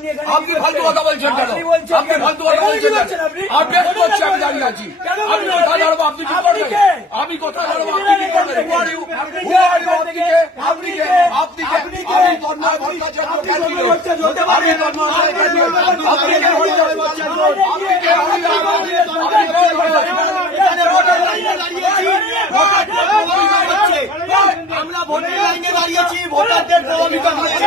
আপনি ফালতু কথা বলছেন কেন আপনি? ফালতু কথা বলছেন? আপনি? করছি আমি দাঁড়িয়ে আছি আমি বলছেন কোথায় আপনি? কি করবেন? আমি কোথায় দাঁড়াবো আপনি কি করবেন? আপনি কে? আপনি কে? আপনি কে? আপনি কে? আমি তন্ময় আপনি- ভট্টাচার্য। আমি তন্ময় কে? আপনি কে? আমরা ভোটের লাইনে দাঁড়িয়েছি ভোটারদের প্রভাবিত হচ্ছে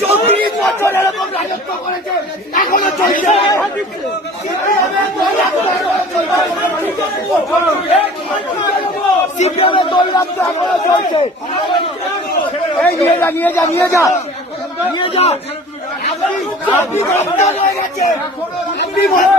চব্বিশ বছর এরকম রাজত্ব করেছে, এখনও চলছে। নিয়ে যা নিয়ে যা নিয়ে যা। গ্রেফতার হয়ে গেছে। আপনি বলছেন